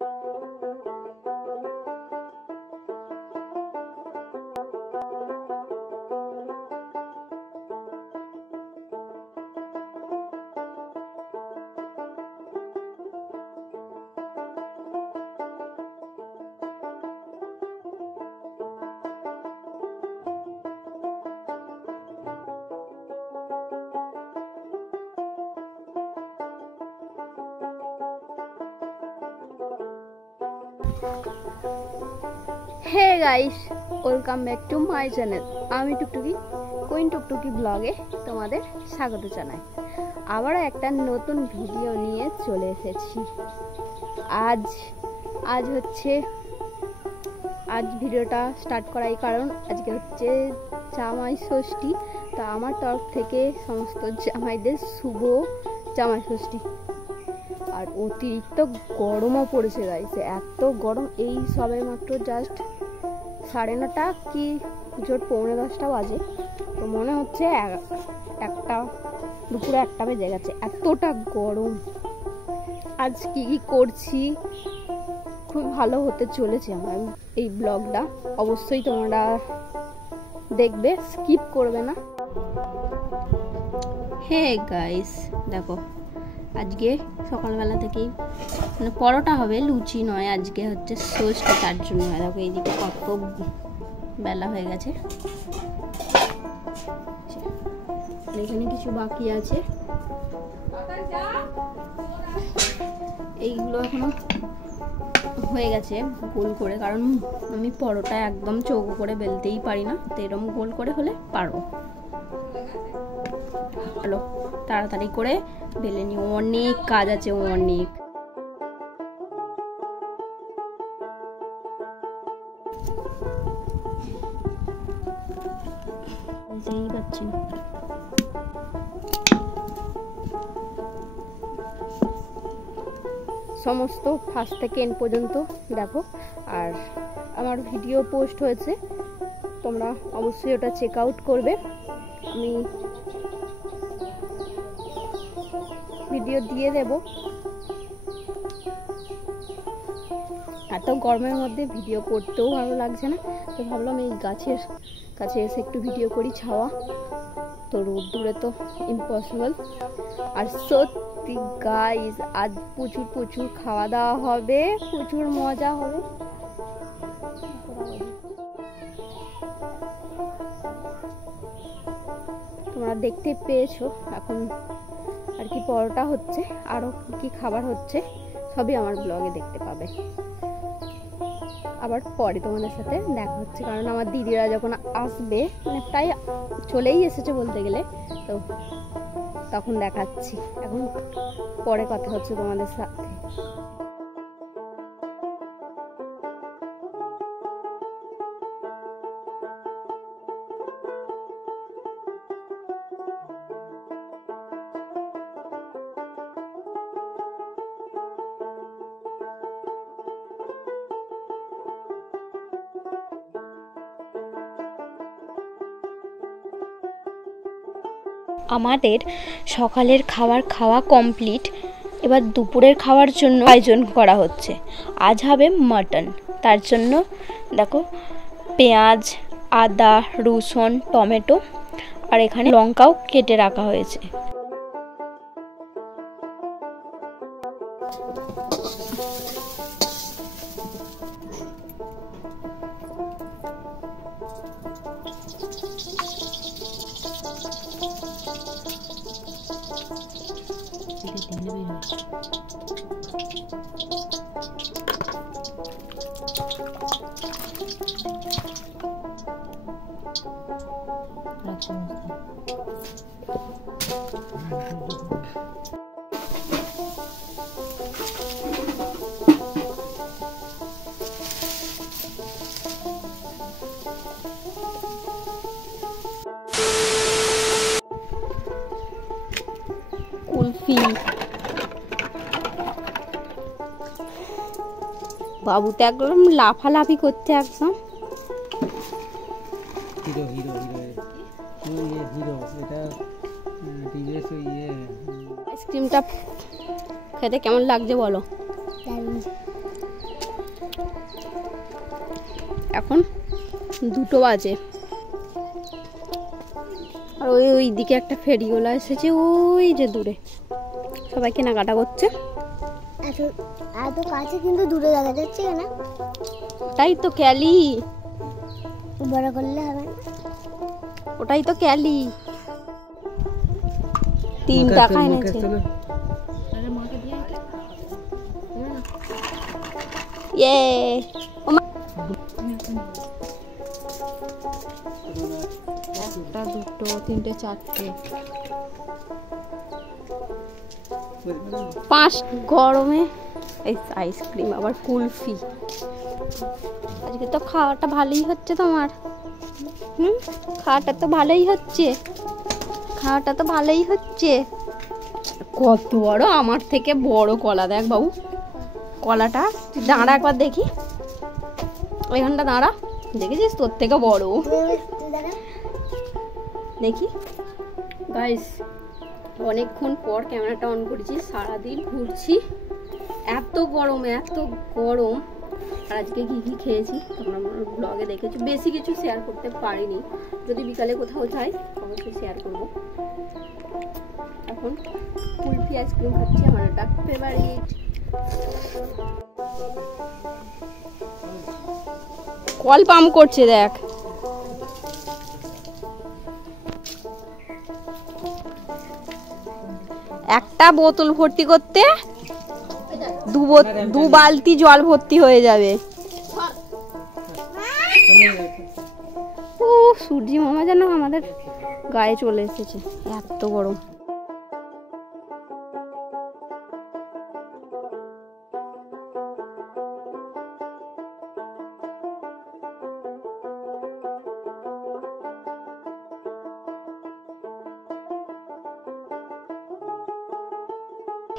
Hey guys, welcome back to my channel. আমি Tuktuki, queen টুকটুকি ব্লগে তোমাদের স্বাগত জানাই। আবারও একটা নতুন ভিডিও নিয়ে চলে এসেছি। আজ ভিডিওটা স্টার্ট করার কারণ আজকে হচ্ছে জামাই ষষ্ঠী। তা আমার তরফ থেকে সমস্ত জামাইদের শুভ জামাই ষষ্ঠী। আর অতিরিক্ত গরমও পড়েছে গাইস, এত গরম। এই সবে মাত্র জাস্ট 9:30 কি জোর 9:45 বাজে। তো মনে হচ্ছে দুপুরে 1টা বেজে গেছে, এতটা গরম। আজ কি করছি, খুব ভালো হতে চলেছে আমার এই ব্লগটা। অবশ্যই তোমরা দেখবে, স্কিপ করবে না। হে গাইস, দেখো আজকে সকালবেলা থেকেই মানে পরোটা হবে, লুচি নয়। আজকে হচ্ছে ষষ্ঠী, তার জন্য দেখো এইদিকে কত বেলা হয়ে গেছে। এখানে কিছু বাকি আছে, এইগুলো এখনো হয়ে গেছে গোল করে, কারণ আমি পরোটা একদম চৌকো করে বেলতেই পারি না। তো এরকম গোল করে হলে পারবো। চলো তাড়াতাড়ি করে বেলে নি, অনেক কাজ আছে, অনেক। বুঝতেই পারছি না। সমস্ত ফার্স্ট থেকে এন্ড পর্যন্ত দেখো। আর আমার ভিডিও পোস্ট হয়েছে, তোমরা অবশ্যই ওটা চেক আউট করবে। আমি ভিডিও দিয়ে দেব। এত গরমের মধ্যে ভিডিও করতেও ভালো লাগছে না, তো ভাবলাম এই গাছের কাছে এসে একটু ভিডিও করি। ছাওয়া তো, রোদ দূরে তো ইম্পসিবল। আর সত্যি গাইস, আজ প্রচুর খাওয়া দাওয়া হবে, প্রচুর মজা হবে। তোমরা দেখতে পেয়েছো এখন আর কি পরোটা হচ্ছে, আরো কি খাবার হচ্ছে, সবই আমার ব্লগে দেখতে পাবে। আবার পরে তোমাদের সাথে দেখা হচ্ছে, কারণ আমার দিদিরা যখন আসবে, মানে প্রায় চলেই এসেছে বলতে গেলে, তো তখন দেখাচ্ছি। এখন পরে কথা হচ্ছে তোমাদের সাথে। আমাদের সকালের খাওয়া কমপ্লিট। এবার দুপুরের খাওয়ার জন্য আয়োজন করা হচ্ছে। আজ হবে মাটন। তার জন্য দেখো পেঁয়াজ, আদা, রসুন, টমেটো আর এখানে লঙ্কাও কেটে রাখা হয়েছে। কুলফি, বাবু তো একদম লাফালাফি করছে একদম। আইসক্রিমটা খেতে কেমন লাগছে বলো? এখন 2টো বাজে, আর ওই দিকে একটা ফেরিওয়ালা এসেছে, ওই যে দূরে সবাই কেনাকাটা করছে। এত কাছে কিন্তু দূরে দেখা যাচ্ছে না। ওটাই তো ক্যালি, বড় করলে হবে না। ওটাই তো ক্যালি। 3 টাকা এনেছে। ইয়ে একটা, 2টো, 3টে, 4টে, 5 গরমে এই আইসক্রিম, আবার কুলফি। আজকে তো খাওয়াটা ভালোই হচ্ছে তোমার। খাওয়াটা তো ভালোই হচ্ছে, খাওয়াটা তো ভালোই হচ্ছে। কত বড়, আমার থেকে বড় কলা। দেখ বাবু কলাটা, তুই দাঁড়া একবার দেখি, ওইখানটা দাঁড়া, দেখেছিস তোর থেকে বড়। দেখি গাইস, অনেকক্ষণ পর ক্যামেরাটা অন করেছি, সারাদিন ঘুরছি, এত গরম এত গরম। আর আজকে কী কী খেয়েছি তোমরা আমার ব্লগে দেখেছি, বেশি কিছু শেয়ার করতে পারিনি, যদি বিকালে কোথাও যাই অবশ্যই শেয়ার করবো। এখন কুলফি আইসক্রিম খাচ্ছি, আমার এটা ফেভারিট। কল পাম্প করছে দেখ। একটা বোতল ভর্তি করতে 2 বালতি জল ভর্তি হয়ে যাবে। ও সূর্যি মামা যেন আমাদের গায়ে চলে এসেছে, এত গরম।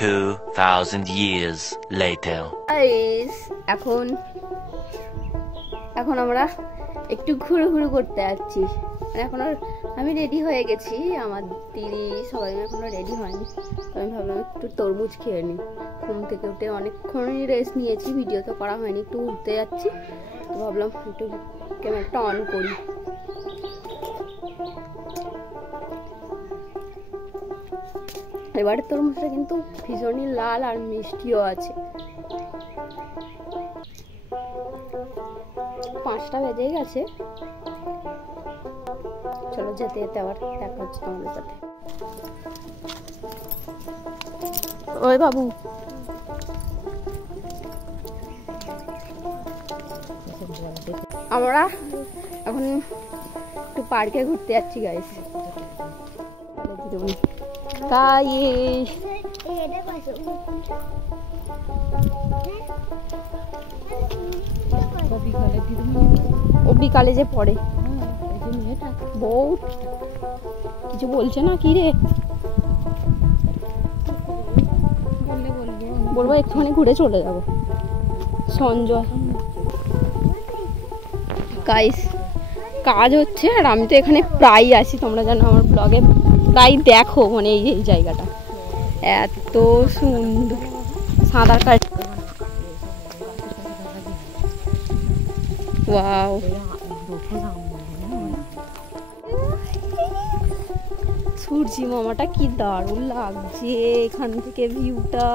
$2,000 years later. এখন আমরা একটু ঘুরু করতে যাচ্ছি। এখন আমি রেডি হয়ে গেছি, আমার দিদি সবাই এখনো রেডি হয়নি। আমি ভাবলাম একটু তরমুজ খেয়ে নিই। ঘুম থেকে উঠে অনেকক্ষণই রেস্ট নিয়েছি, ভিডিও তো করা হয়নি, একটু উঠতে যাচ্ছি, তো ভাবলাম একটু ক্যামেরাটা অন করি। এবারে তরমুজটা কিন্তু ভীষণই লাল আর মিষ্টিও আছে। 5টা বেজে গেছে, চলো যেতে যেতে আবার দেখা হচ্ছে তোমাদের সাথে। ওই বাবু, আমরা এখন একটু পার্কে ঘুরতে যাচ্ছি গাইস। গাইস ও বিকালে যে পড়ে, বউ কিছু বলছে না কি রে? বলবো একটুখানি ঘুরে চলে যাবো। সঞ্জয় গাইস কাজ হচ্ছে, আর আমি তো এখানে প্রায় আসি, তোমরা জানো আমার ব্লগে প্রায় দেখো, মানে এই জায়গাটা এত সুন্দর। সাঁতার কাট, ওয়াও, সূর্যি মামাটা কি দারুণ লাগছে এখান থেকে ভিউটা,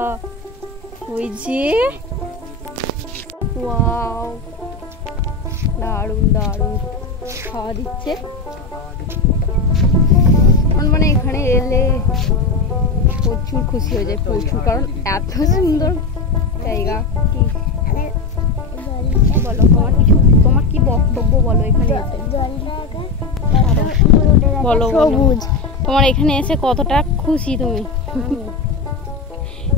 ওই যে ওয়াও, দারুণ দারুণ খাওয়া দিচ্ছে। মানে এখানে এলে প্রচুর খুশি হয়ে যায়, প্রচুর, কারণ এত সুন্দর জায়গা। কি বলো, তোমার কি বক্তব্য বলো এখানে এসে? বলো তোমার এখানে এসে কতটা খুশি তুমি?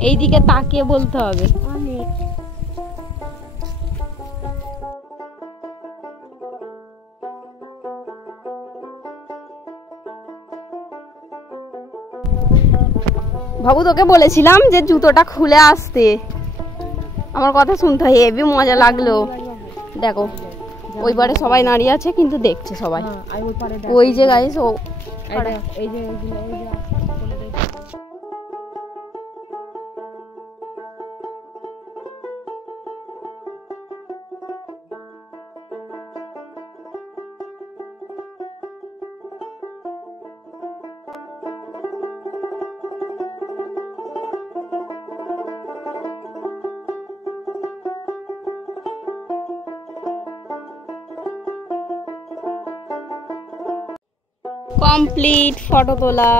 এই দিকে তাকিয়ে বলতে হবে। বাবু তোকে বলেছিলাম যে জুতোটা খুলে আসতে, আমার কথা শুনতে হয়, হেবি মজা লাগলো। দেখো ওইবারে সবাই দাঁড়িয়ে আছে কিন্তু দেখছে সবাই, ওই যে গাইস ও কমপ্লিট ফটো তোলা।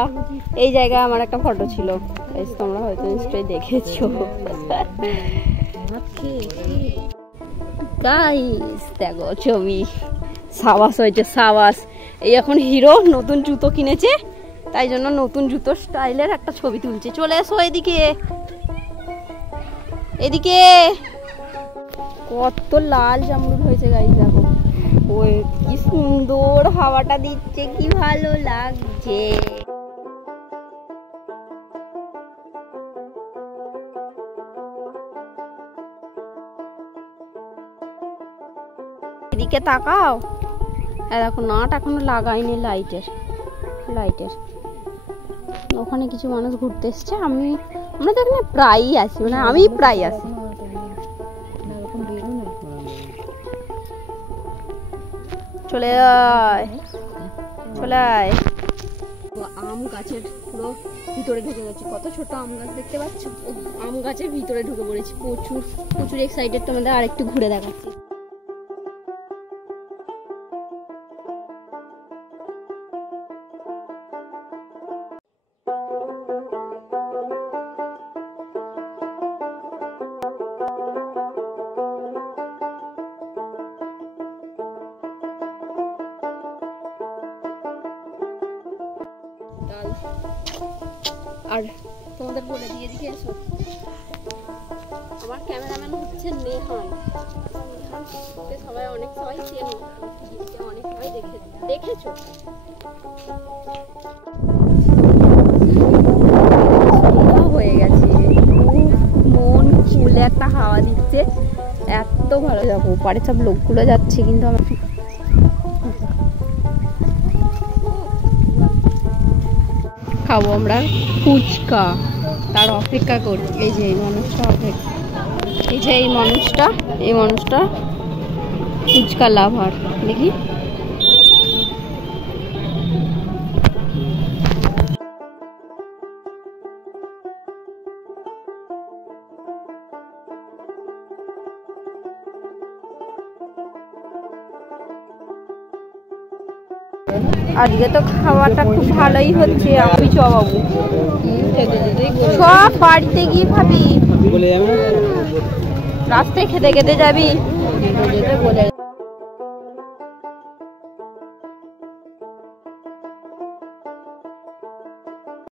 এই জায়গায় আমার একটা ফটো ছিল, তোমরা হয়তো নিশ্চয়ই দেখেছো। গাইস দেখো ছবি, সাবাস হয়েছে সাবাস। এই এখন হিরো নতুন জুতো কিনেছে, তাই জন্য নতুন জুতো স্টাইলের একটা ছবি তুলছে। চলে এসো এদিকে, এদিকে কত লাল জামরুল হয়েছে গাইস দেখো। ওই কি সুন্দর হাওয়াটা দিচ্ছে, কি ভালো লাগছে। এদিকে তাকাও, দেখো নাট এখনো লাগাইনি লাইটের। ওখানে কিছু মানুষ ঘুরতে এসছে, আমরা তো এখানে প্রায়ই আসি, মানে আমি প্রায় আসি। চলে আয়। আম গাছের পুরো ভিতরে ঢুকে গেছি, কত ছোট আম গাছ দেখতে পাচ্ছ, আম গাছের ভিতরে ঢুকে পড়েছি। প্রচুর এক্সাইটেড, তোমাদের আরেকটু ঘুরে দেখাচ্ছি। আর তোমাদের বলে দিয়ে দিকে এসো, আমার ক্যামেরাম্যান হচ্ছে নেহান। সবাই অনেক সবাই চেনো, অনেক সবাই দেখেছো। হয়ে গেছে, মন খুলে একটা হাওয়া দিচ্ছে, এত ভালো। যাবো পারে সব লোকগুলো যাচ্ছে, কিন্তু আমার খাবো আমরা ফুচকা, তার অপেক্ষা করছি। এই যে এই মানুষটা ফুচকা লাভার, দেখি আজকে তো খাওয়াটা খুব ভালোই হচ্ছে। আমি বাবু সব বাড়িতে গিয়ে খাবি, রাস্তায় খেতে যাবি বলে